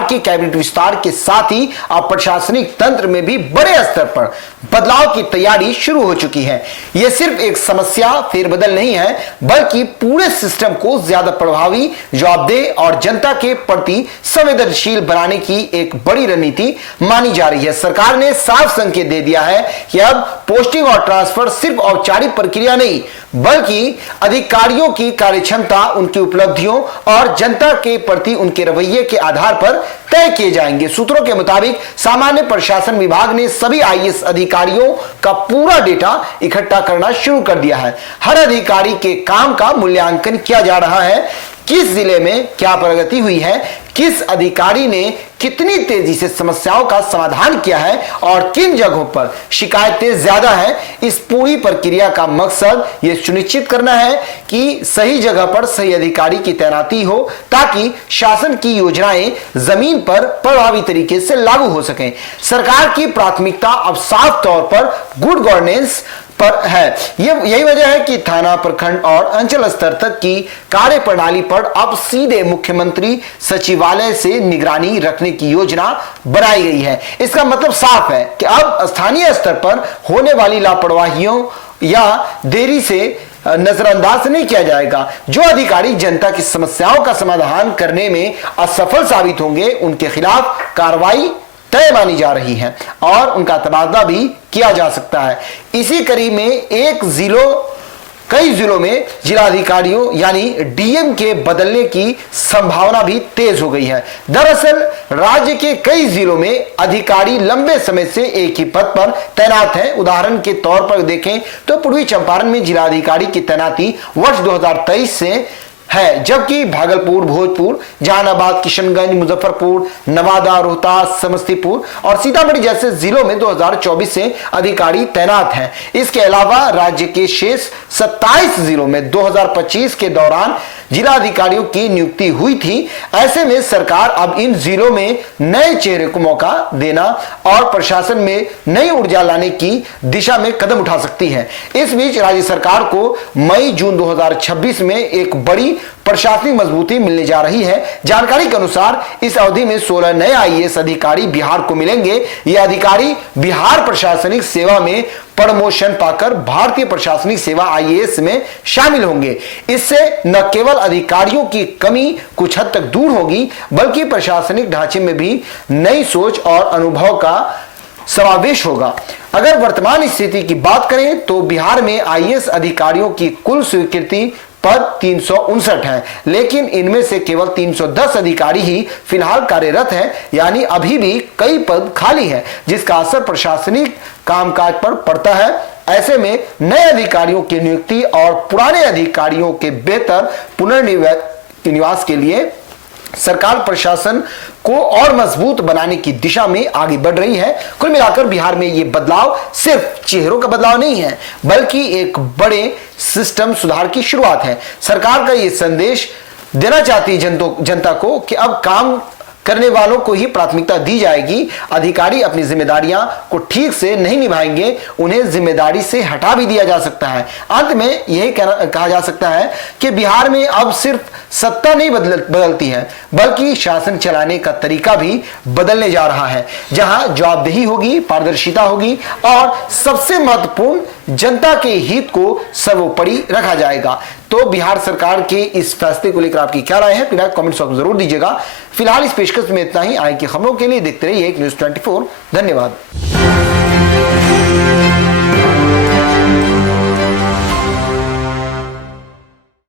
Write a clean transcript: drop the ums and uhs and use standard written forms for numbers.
सरकार के कैबिनेट विस्तार के साथ ही अब प्रशासनिक तंत्र में भी बड़े स्तर पर बदलाव की तैयारी शुरू हो चुकी है। यह सिर्फ एक समस्या फेरबदल नहीं है, बल्कि पूरे सिस्टम को ज्यादा प्रभावी, जवाबदेह और जनता के प्रति संवेदनशील बनाने की एक बड़ी रणनीति मानी जा रही है। सरकार ने साफ संकेत दे दिया है कि अब पोस्टिंग और ट्रांसफर सिर्फ औपचारिक प्रक्रिया नहीं, बल्कि अधिकारियों की कार्यक्षमता, उनकी उपलब्धियों और जनता के प्रति उनके रवैये के आधार पर तय किए जाएंगे। सूत्रों के मुताबिक सामान्य प्रशासन विभाग ने सभी आईएएस अधिकारियों का पूरा डेटा इकट्ठा करना शुरू कर दिया है। हर अधिकारी के काम का मूल्यांकन किया जा रहा है, किस जिले में क्या प्रगति हुई है, किस अधिकारी ने कितनी तेजी से समस्याओं का समाधान किया है और किन जगहों पर शिकायतें ज्यादा हैं। इस पूरी प्रक्रिया का मकसद यह सुनिश्चित करना है कि सही जगह पर सही अधिकारी की तैनाती हो, ताकि शासन की योजनाएं जमीन पर प्रभावी तरीके से लागू हो सकें। सरकार की प्राथमिकता अब साफ तौर पर गुड गवर्नेंस पर है। यही वजह है कि थाना, प्रखंड और अंचल स्तर तक की कार्य प्रणाली पर अब सीधे मुख्यमंत्री सचिवालय से निगरानी रखने की योजना बनाई गई है। इसका मतलब साफ है कि अब स्थानीय स्तर पर होने वाली लापरवाहियों या देरी से नजरअंदाज नहीं किया जाएगा। जो अधिकारी जनता की समस्याओं का समाधान करने में असफल साबित होंगे, उनके खिलाफ कार्रवाई तय मानी जा रही है और उनका तबादला भी किया जा सकता है। इसी कड़ी में कई जिलों में जिलाधिकारियों यानी डीएम के बदलने की संभावना भी तेज हो गई है। दरअसल राज्य के कई जिलों में अधिकारी लंबे समय से एक ही पद पर तैनात हैं। उदाहरण के तौर पर देखें तो पूर्वी चंपारण में जिलाधिकारी की तैनाती वर्ष 2023 से है, जबकि भागलपुर, भोजपुर, जहानाबाद, किशनगंज, मुजफ्फरपुर, नवादा, रोहतास, समस्तीपुर और सीतामढ़ी जैसे जिलों में 2024 से अधिकारी तैनात हैं। इसके अलावा राज्य के शेष 27 जिलों में 2025 के दौरान जिलाधिकारियों की नियुक्ति हुई थी। ऐसे में सरकार अब इन जिलों में नए चेहरे को मौका देना और प्रशासन में नई ऊर्जा लाने की दिशा में कदम उठा सकती है। इस बीच राज्य सरकार को मई-जून 2026 में एक बड़ी प्रशासनिक मजबूती मिलने जा रही है। जानकारी के अनुसार इस अवधि में 16 नए आईएएस अधिकारी बिहार को मिलेंगे। ये अधिकारी बिहार प्रशासनिक सेवा में प्रमोशन पाकर भारतीय प्रशासनिक सेवा आईएएस में शामिल होंगे। इससे न केवल अधिकारियों की कमी कुछ हद तक दूर होगी, बल्कि प्रशासनिक ढांचे में भी नई सोच और अनुभव का समावेश होगा। अगर वर्तमान स्थिति की बात करें तो बिहार में आईएएस अधिकारियों की कुल स्वीकृति पद 359 है, लेकिन इनमें से केवल 310 अधिकारी ही फिलहाल कार्यरत हैं, यानी अभी भी कई पद खाली हैं, जिसका असर प्रशासनिक कामकाज पर पड़ता है। ऐसे में नए अधिकारियों की नियुक्ति और पुराने अधिकारियों के बेहतर पुनर्निवास के लिए सरकार प्रशासन को और मजबूत बनाने की दिशा में आगे बढ़ रही है। कुल मिलाकर बिहार में यह बदलाव सिर्फ चेहरों का बदलाव नहीं है, बल्कि एक बड़े सिस्टम सुधार की शुरुआत है। सरकार का यह संदेश देना चाहती है जनता को कि अब काम करने वालों को ही प्राथमिकता दी जाएगी। अधिकारी अपनी जिम्मेदारियां को ठीक से नहीं निभाएंगे, उन्हें जिम्मेदारी से हटा भी दिया जा सकता है। अंत में यही कहा जा सकता है कि बिहार में अब सिर्फ सत्ता नहीं बदलती है, बल्कि शासन चलाने का तरीका भी बदलने जा रहा है, जहां जवाबदेही होगी, पारदर्शिता होगी और सबसे महत्वपूर्ण जनता के हित को सर्वोपरि रखा जाएगा। तो बिहार सरकार के इस फैसले को लेकर आपकी क्या राय है, कमेंट बॉक्स में जरूर दीजिएगा। फिलहाल इस पेशकश में इतना ही। आगे की खबरों के लिए देखते रहिए एक न्यूज़ 24। धन्यवाद।